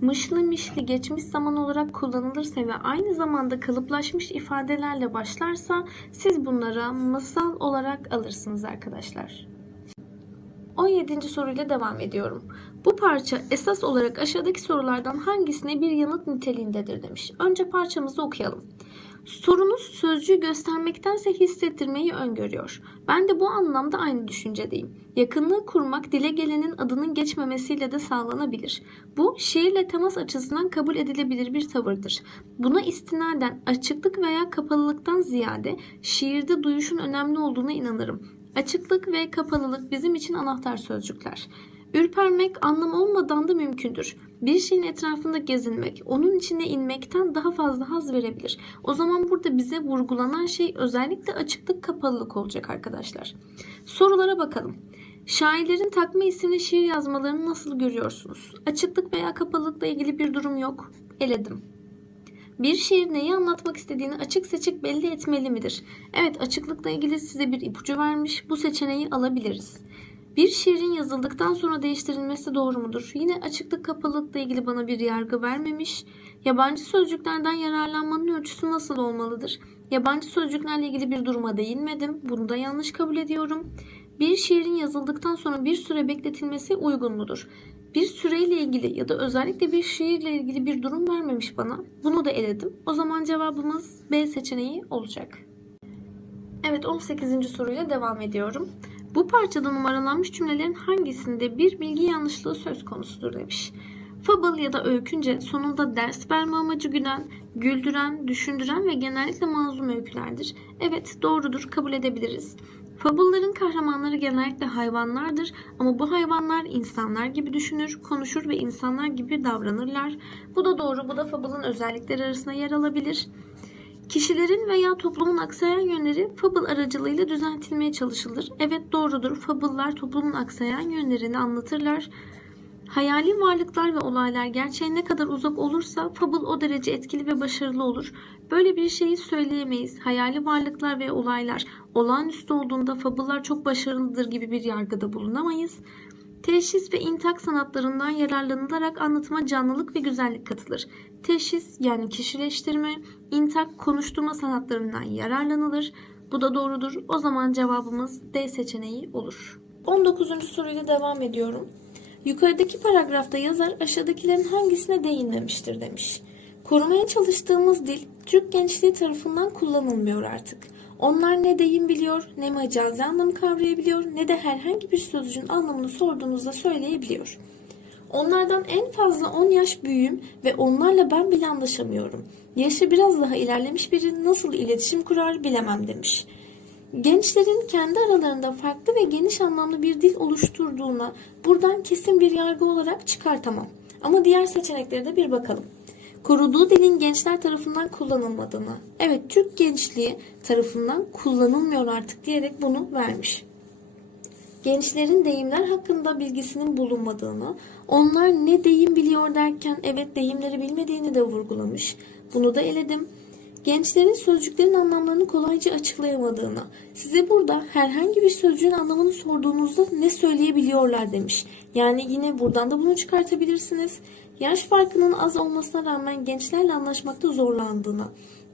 mışlı mişli geçmiş zaman olarak kullanılırsa ve aynı zamanda kalıplaşmış ifadelerle başlarsa siz bunlara masal olarak alırsınız arkadaşlar. 17. soruyla devam ediyorum. Bu parça esas olarak aşağıdaki sorulardan hangisine bir yanıt niteliğindedir demiş. Önce parçamızı okuyalım. Sorunuz sözcüğü göstermektense hissettirmeyi öngörüyor. Ben de bu anlamda aynı düşüncedeyim. Yakınlığı kurmak dile gelenin adının geçmemesiyle de sağlanabilir. Bu şiirle temas açısından kabul edilebilir bir tavırdır. Buna istinaden açıklık veya kapalılıktan ziyade şiirde duyuşun önemli olduğuna inanırım. Açıklık ve kapalılık bizim için anahtar sözcükler. Ürpermek anlam olmadan da mümkündür. Bir şeyin etrafında gezinmek, onun içine inmekten daha fazla haz verebilir. O zaman burada bize vurgulanan şey özellikle açıklık kapalılık olacak arkadaşlar. Sorulara bakalım. Şairlerin takma isimli şiir yazmalarını nasıl görüyorsunuz? Açıklık veya kapalılıkla ilgili bir durum yok. Eledim. Bir şiir neyi anlatmak istediğini açık seçik belli etmeli midir? Evet açıklıkla ilgili size bir ipucu vermiş. Bu seçeneği alabiliriz. Bir şiirin yazıldıktan sonra değiştirilmesi doğru mudur? Yine açıklık kapalılıkla ilgili bana bir yargı vermemiş. Yabancı sözcüklerden yararlanmanın ölçüsü nasıl olmalıdır? Yabancı sözcüklerle ilgili bir duruma değinmedim. Bunu da yanlış kabul ediyorum. Bir şiirin yazıldıktan sonra bir süre bekletilmesi uygun mudur? Bir süreyle ilgili ya da özellikle bir şiirle ilgili bir durum vermemiş bana. Bunu da eledim. O zaman cevabımız B seçeneği olacak. Evet 18. soruyla devam ediyorum. Bu parçada numaralanmış cümlelerin hangisinde bir bilgi yanlışlığı söz konusudur demiş. Fable ya da öykünce sonunda ders verme amacı güden, güldüren, düşündüren ve genellikle mazlum öykülerdir. Evet doğrudur kabul edebiliriz. Fable'ların kahramanları genellikle hayvanlardır ama bu hayvanlar insanlar gibi düşünür, konuşur ve insanlar gibi davranırlar. Bu da doğru, bu da Fable'ın özellikleri arasında yer alabilir. Kişilerin veya toplumun aksayan yönleri fable aracılığıyla düzeltilmeye çalışılır. Evet doğrudur. Fable'lar toplumun aksayan yönlerini anlatırlar. Hayali varlıklar ve olaylar gerçeğe ne kadar uzak olursa fable o derece etkili ve başarılı olur. Böyle bir şeyi söyleyemeyiz. Hayali varlıklar ve olaylar olağanüstü olduğunda fable'lar çok başarılıdır gibi bir yargıda bulunamayız. Teşhis ve intak sanatlarından yararlanılarak anlatıma canlılık ve güzellik katılır. Teşhis yani kişileştirme, intak konuşturma sanatlarından yararlanılır. Bu da doğrudur. O zaman cevabımız D seçeneği olur. 19. soruyla devam ediyorum. Yukarıdaki paragrafta yazar aşağıdakilerin hangisine değinmemiştir demiş. Korumaya çalıştığımız dil Türk gençliği tarafından kullanılmıyor artık. Onlar ne deyim biliyor, ne mecazi anlamı kavrayabiliyor, ne de herhangi bir sözcüğün anlamını sorduğunuzda söyleyebiliyor. Onlardan en fazla 10 yaş büyüğüm ve onlarla ben bile anlaşamıyorum. Yaşı biraz daha ilerlemiş biri nasıl iletişim kurar bilemem demiş. Gençlerin kendi aralarında farklı ve geniş anlamlı bir dil oluşturduğuna buradan kesin bir yargı olarak çıkartamam. Ama diğer seçeneklere de bir bakalım. Koruduğu dilin gençler tarafından kullanılmadığına, evet Türk gençliği tarafından kullanılmıyor artık diyerek bunu vermiş. Gençlerin deyimler hakkında bilgisinin bulunmadığını, onlar ne deyim biliyor derken evet deyimleri bilmediğini de vurgulamış. Bunu da eledim. Gençlerin sözcüklerin anlamlarını kolayca açıklayamadığını, size burada herhangi bir sözcüğün anlamını sorduğunuzda ne söyleyebiliyorlar demiş. Yani yine buradan da bunu çıkartabilirsiniz. Yaş farkının az olmasına rağmen gençlerle anlaşmakta zorlandığını,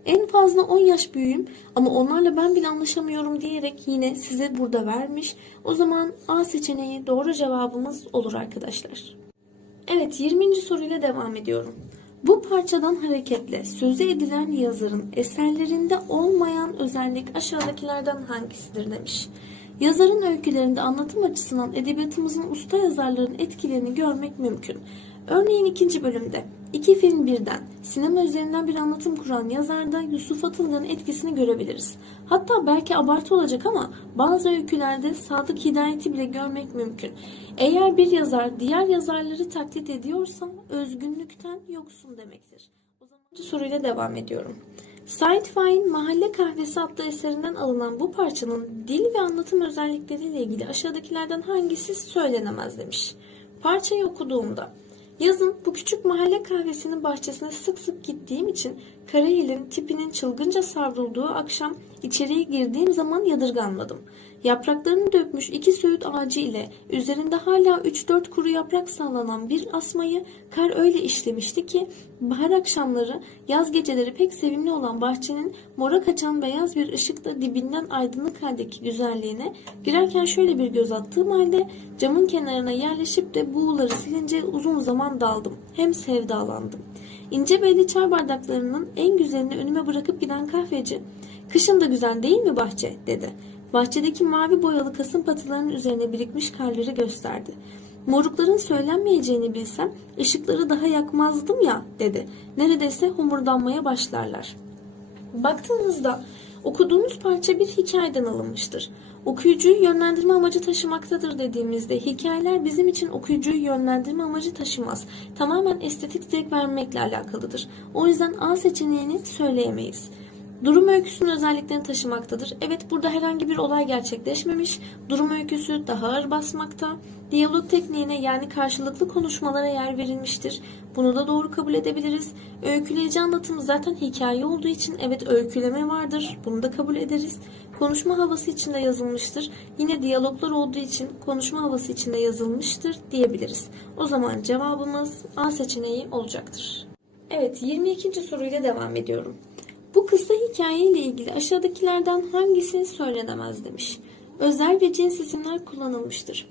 en fazla 10 yaş büyüğüm ama onlarla ben bile anlaşamıyorum diyerek yine size burada vermiş. O zaman A seçeneği doğru cevabımız olur arkadaşlar. Evet 20. soruyla devam ediyorum. Bu parçadan hareketle sözü edilen yazarın eserlerinde olmayan özellik aşağıdakilerden hangisidir demiş. Yazarın öykülerinde anlatım açısından edebiyatımızın usta yazarların etkilerini görmek mümkün. Örneğin ikinci bölümde iki film birden sinema üzerinden bir anlatım kuran yazarda Yusuf Atılgan'ın etkisini görebiliriz. Hatta belki abartı olacak ama bazı öykülerde Sadık Hidayet'i bile görmek mümkün. Eğer bir yazar diğer yazarları taklit ediyorsa özgünlükten yoksun demektir. O zaman soruyla devam ediyorum. Said Faik'in Mahalle Kahvesi adlı eserinden alınan bu parçanın dil ve anlatım özellikleriyle ilgili aşağıdakilerden hangisi söylenemez demiş. Parçayı okuduğumda Yazın bu küçük mahalle kahvesinin bahçesine sık sık gittiğim için Karayel'in tipinin çılgınca savrulduğu akşam içeriye girdiğim zaman yadırganmadım. Yapraklarını dökmüş iki söğüt ağacı ile üzerinde hala 3-4 kuru yaprak sallanan bir asmayı kar öyle işlemişti ki bahar akşamları yaz geceleri pek sevimli olan bahçenin mora kaçan beyaz bir ışıkla dibinden aydınlık haldeki güzelliğine girerken şöyle bir göz attığım halde camın kenarına yerleşip de buğuları silince uzun zaman daldım. Hem sevdalandım. İnce belli çay bardaklarının en güzelini önüme bırakıp giden kahveci ''Kışın da güzel değil mi bahçe?'' dedi. Bahçedeki mavi boyalı kasım patılarının üzerine birikmiş karları gösterdi. Morukların söylenmeyeceğini bilsem ışıkları daha yakmazdım ya dedi. Neredeyse homurdanmaya başlarlar. Baktığınızda okuduğunuz parça bir hikayeden alınmıştır. Okuyucuyu yönlendirme amacı taşımaktadır dediğimizde hikayeler bizim için okuyucuyu yönlendirme amacı taşımaz. Tamamen estetik zevk vermekle alakalıdır. O yüzden A seçeneğini söyleyemeyiz. Durum öyküsünün özelliklerini taşımaktadır. Evet burada herhangi bir olay gerçekleşmemiş. Durum öyküsü daha ağır basmakta. Diyalog tekniğine yani karşılıklı konuşmalara yer verilmiştir. Bunu da doğru kabul edebiliriz. Öyküleyici anlatım zaten hikaye olduğu için evet öyküleme vardır. Bunu da kabul ederiz. Konuşma havası içinde yazılmıştır. Yine diyaloglar olduğu için konuşma havası içinde yazılmıştır diyebiliriz. O zaman cevabımız A seçeneği olacaktır. Evet 22. soruyla devam ediyorum. Bu kısa hikaye ile ilgili aşağıdakilerden hangisi söylenemez demiş. Özel ve cins isimler kullanılmıştır.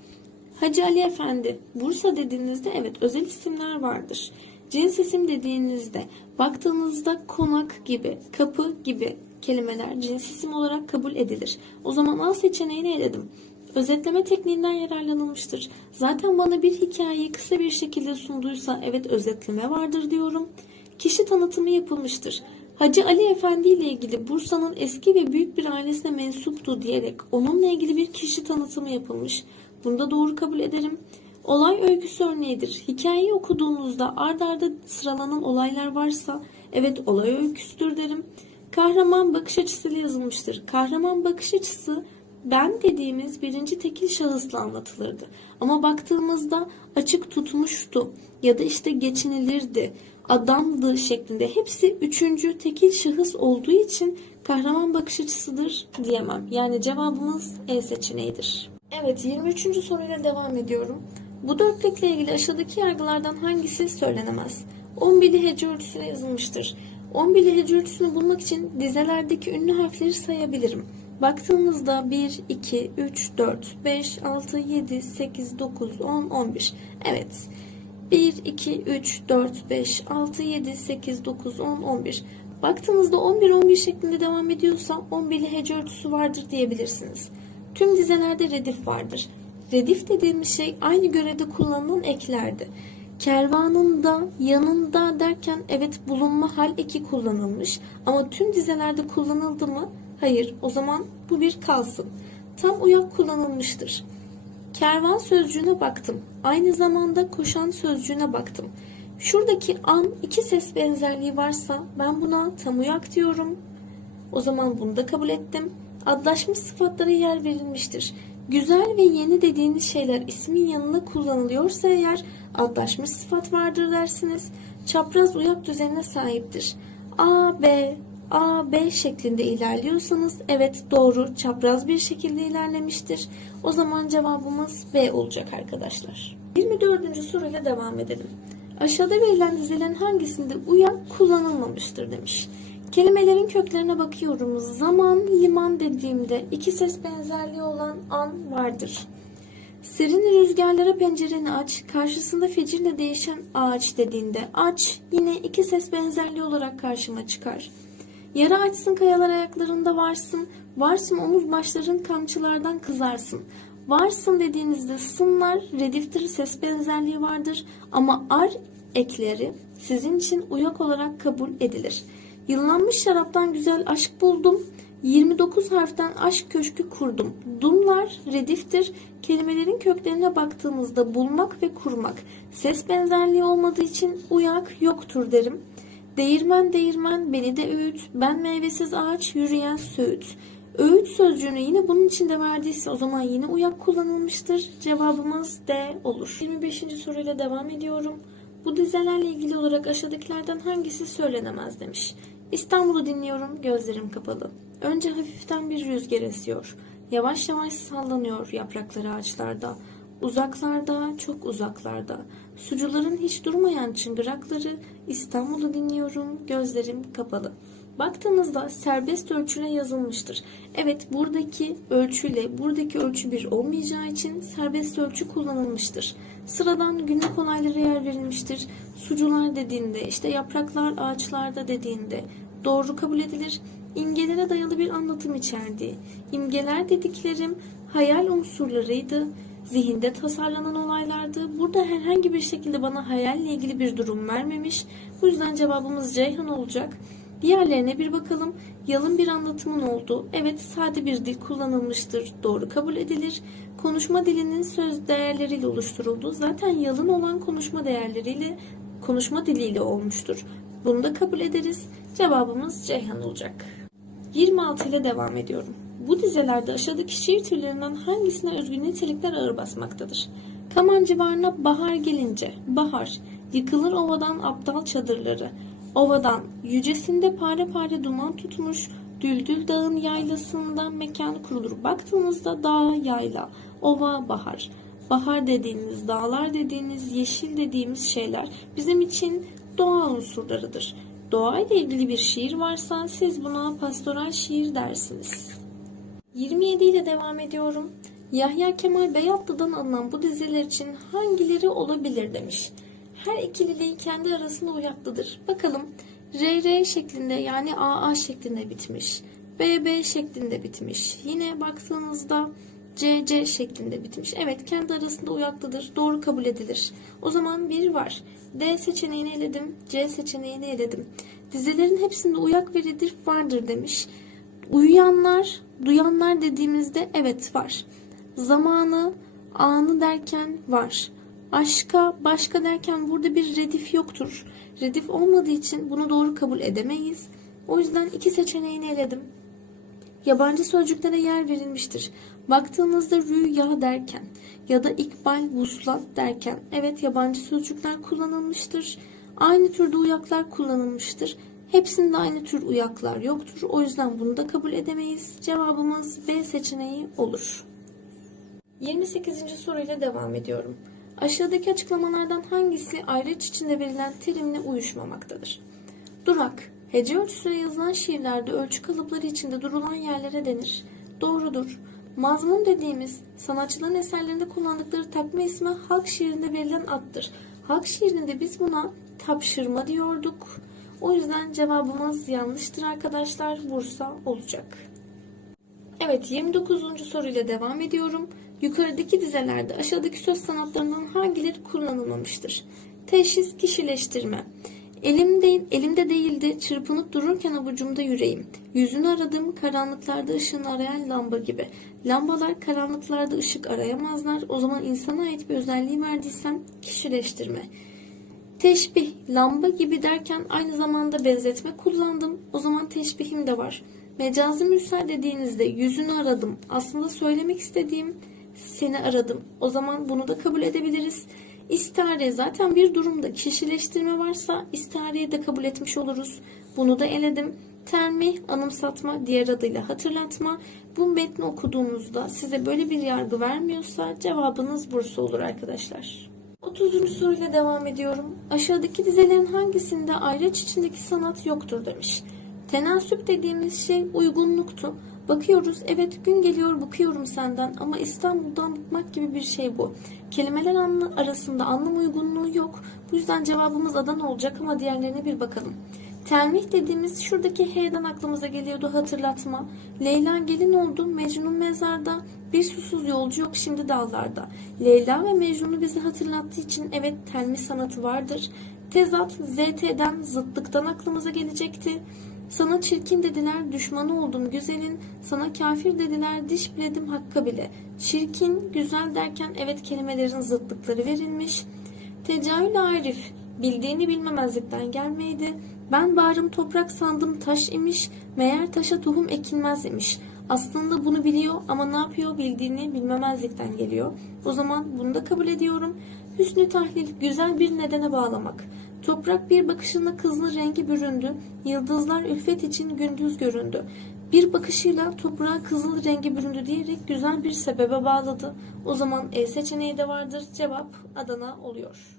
Hacı Ali Efendi, Bursa dediğinizde evet özel isimler vardır. Cins isim dediğinizde baktığınızda konak gibi, kapı gibi kelimeler cins isim olarak kabul edilir. O zaman A seçeneğini eledim. Özetleme tekniğinden yararlanılmıştır. Zaten bana bir hikayeyi kısa bir şekilde sunduysa evet özetleme vardır diyorum. Kişi tanıtımı yapılmıştır. Hacı Ali Efendi ile ilgili Bursa'nın eski ve büyük bir ailesine mensuptu diyerek onunla ilgili bir kişi tanıtımı yapılmış. Bunu da doğru kabul ederim. Olay öyküsü örneğidir. Hikayeyi okuduğunuzda ard arda sıralanan olaylar varsa evet olay öyküsüdür derim. Kahraman bakış açısıyla yazılmıştır. Kahraman bakış açısı ben dediğimiz birinci tekil şahısla anlatılırdı. Ama baktığımızda açık tutmuştu ya da işte geçinilirdi, adamdı şeklinde hepsi üçüncü tekil şahıs olduğu için kahraman bakış açısıdır diyemem. Yani cevabımız E seçeneğidir. Evet 23. soruyla devam ediyorum. Bu dörtlükle ilgili aşağıdaki yargılardan hangisi söylenemez? 11'li hece ölçüsüne yazılmıştır. 11'li hece ölçüsünü bulmak için dizelerdeki ünlü harfleri sayabilirim. Baktığımızda 1, 2, 3, 4, 5, 6, 7, 8, 9, 10, 11. Evet. 1, 2, 3, 4, 5, 6, 7, 8, 9, 10, 11. Baktığınızda 11, 11 şeklinde devam ediyorsa 11'li hece örtüsü vardır diyebilirsiniz. Tüm dizelerde redif vardır. Redif dediğimiz şey aynı görevde kullanılan eklerdi. Kervanında, yanında derken evet bulunma hal eki kullanılmış ama tüm dizelerde kullanıldı mı? Hayır. O zaman bu bir kalsın. Tam uyak kullanılmıştır. Kervan sözcüğüne baktım. Aynı zamanda koşan sözcüğüne baktım. Şuradaki an iki ses benzerliği varsa ben buna tam uyak diyorum. O zaman bunu da kabul ettim. Adlaşmış sıfatlara yer verilmiştir. Güzel ve yeni dediğiniz şeyler ismin yanına kullanılıyorsa eğer adlaşmış sıfat vardır dersiniz. Çapraz uyak düzenine sahiptir. A, B, A, B şeklinde ilerliyorsanız evet doğru çapraz bir şekilde ilerlemiştir. O zaman cevabımız B olacak arkadaşlar. 24. soruyla devam edelim. Aşağıda verilen dizilerin hangisinde uyak kullanılmamıştır demiş. Kelimelerin köklerine bakıyorum. Zaman, liman dediğimde iki ses benzerliği olan an vardır. Serin rüzgarlara pencereni aç, karşısında fecirle değişen ağaç dediğinde aç yine iki ses benzerliği olarak karşıma çıkar. Yara açsın kayalar ayaklarında varsın, varsın omuz başların kamçılardan kızarsın. Varsın dediğinizde sınlar, rediftir, ses benzerliği vardır ama ar ekleri sizin için uyak olarak kabul edilir. Yıllanmış şaraptan güzel aşk buldum. 29 harften aşk köşkü kurdum. Dumlar rediftir. Kelimelerin köklerine baktığımızda bulmak ve kurmak. Ses benzerliği olmadığı için uyak yoktur derim. Değirmen değirmen beni de öğüt. Ben meyvesiz ağaç yürüyen söğüt. Öğüt sözcüğünü yine bunun içinde verdiyse o zaman yine uyak kullanılmıştır. Cevabımız D olur. 25. soruyla devam ediyorum. Bu dizelerle ilgili olarak aşağıdakilerden hangisi söylenemez demiş. İstanbul'u dinliyorum, gözlerim kapalı. Önce hafiften bir rüzgar esiyor. Yavaş yavaş sallanıyor yaprakları ağaçlarda. Uzaklarda, çok uzaklarda. Sucuların hiç durmayan çıngırakları İstanbul'u dinliyorum, gözlerim kapalı. Baktığınızda serbest ölçüyle yazılmıştır. Evet buradaki ölçüyle buradaki ölçü bir olmayacağı için serbest ölçü kullanılmıştır. Sıradan günlük olaylara yer verilmiştir. Sucular dediğinde işte yapraklar ağaçlarda dediğinde doğru kabul edilir. İmgelere dayalı bir anlatım içerdiği. İmgeler dediklerim hayal unsurlarıydı. Zihinde tasarlanan olaylardı. Burada herhangi bir şekilde bana hayalle ilgili bir durum vermemiş. Bu yüzden cevabımız Ceyhan olacak. Diğerlerine bir bakalım. Yalın bir anlatımın olduğu, evet sade bir dil kullanılmıştır, doğru kabul edilir. Konuşma dilinin söz değerleriyle oluşturulduğu, zaten yalın olan konuşma değerleriyle, konuşma diliyle olmuştur. Bunu da kabul ederiz. Cevabımız Ceyhan olacak. 26 ile devam ediyorum. Bu dizelerde aşağıdaki şiir türlerinden hangisine özgü nitelikler ağır basmaktadır? Kaman civarına bahar gelince, bahar, yıkılır ovadan aptal çadırları, ovadan yücesinde pare pare duman tutmuş, Düldül Dağın yaylasında mekan kurulur. Baktığınızda dağ, yayla, ova, bahar. Bahar dediğiniz, dağlar dediğiniz, yeşil dediğimiz şeyler bizim için doğa unsurlarıdır. Doğayla ilgili bir şiir varsa siz buna pastoral şiir dersiniz. 27 ile devam ediyorum. Yahya Kemal Beyatlı'dan alınan bu dizeler için hangileri olabilir demiş. Her ikililiği kendi arasında uyaklıdır. Bakalım RR şeklinde yani AA şeklinde bitmiş. BB şeklinde bitmiş. Yine baktığınızda CC şeklinde bitmiş. Evet kendi arasında uyaklıdır. Doğru kabul edilir. O zaman bir var. D seçeneğini eledim. C seçeneğini eledim. Dizelerin hepsinde uyak ve vardır demiş. Uyuyanlar, duyanlar dediğimizde evet var. Zamanı, anı derken var. Aşka, başka derken burada bir redif yoktur. Redif olmadığı için bunu doğru kabul edemeyiz. O yüzden iki seçeneğini eledim. Yabancı sözcüklere yer verilmiştir. Baktığınızda rüya derken ya da ikbal vuslat derken evet yabancı sözcükler kullanılmıştır. Aynı türde uyaklar kullanılmıştır. Hepsinde aynı tür uyaklar yoktur. O yüzden bunu da kabul edemeyiz. Cevabımız B seçeneği olur. 28. soruyla devam ediyorum. Aşağıdaki açıklamalardan hangisi ayrıç içinde verilen terimle uyuşmamaktadır? Durak, hece ölçüsüyle yazılan şiirlerde ölçü kalıpları içinde durulan yerlere denir. Doğrudur. Mazmun dediğimiz sanatçıların eserlerinde kullandıkları takma ismi halk şiirinde verilen addır. Halk şiirinde biz buna tapşırma diyorduk. O yüzden cevabımız yanlıştır arkadaşlar. Bursa olacak. Evet 29. soruyla devam ediyorum. Yukarıdaki dizelerde aşağıdaki söz sanatlarından hangileri kullanılmamıştır? Teşhis kişileştirme. Elimde, elimde değildi, çırpınıp dururken avucumda yüreğim. Yüzünü aradım, karanlıklarda ışığını arayan lamba gibi. Lambalar karanlıklarda ışık arayamazlar. O zaman insana ait bir özelliği verdiysem kişileştirme. Teşbih, lamba gibi derken aynı zamanda benzetme kullandım. O zaman teşbihim de var. Mecazi mürsel dediğinizde yüzünü aradım. Aslında söylemek istediğim seni aradım. O zaman bunu da kabul edebiliriz. İstare zaten bir durumda kişileştirme varsa istareyi de kabul etmiş oluruz. Bunu da eledim. Termih, anımsatma, diğer adıyla hatırlatma. Bu metni okuduğunuzda size böyle bir yargı vermiyorsa cevabınız Bursa olur arkadaşlar. 30. soruyla devam ediyorum. Aşağıdaki dizelerin hangisinde ayraç içindeki sanat yoktur demiş. Tenasüp dediğimiz şey uygunluktu. Bakıyoruz evet gün geliyor bakıyorum senden ama İstanbul'dan bıkmak gibi bir şey bu. Kelimeler anlı arasında anlam uygunluğu yok. Bu yüzden cevabımız Adana olacak ama diğerlerine bir bakalım. Telmih dediğimiz şuradaki H'den aklımıza geliyordu hatırlatma. Leyla gelin oldu, Mecnun mezarda. Bir susuz yolcu yok şimdi dağlarda. Leyla ve Mecnun'u bizi hatırlattığı için evet telmih sanatı vardır. Tezat ZT'den zıtlıktan aklımıza gelecekti. Sana çirkin dediler düşmanı oldum güzelin. Sana kafir dediler diş biledim hakka bile. Çirkin, güzel derken evet kelimelerin zıtlıkları verilmiş. Tecahül arif bildiğini bilmemezlikten gelmeydi. Ben bağrım toprak sandım taş imiş. Meğer taşa tohum ekilmez imiş. Aslında bunu biliyor ama ne yapıyor bildiğini bilmemezlikten geliyor. O zaman bunu da kabul ediyorum. Hüsnü tahlil güzel bir nedene bağlamak. Toprak bir bakışında kızıl rengi büründü. Yıldızlar ülfet için gündüz göründü. Bir bakışıyla toprağa kızıl rengi büründü diyerek güzel bir sebebe bağladı. O zaman E seçeneği de vardır. Cevap Adana oluyor.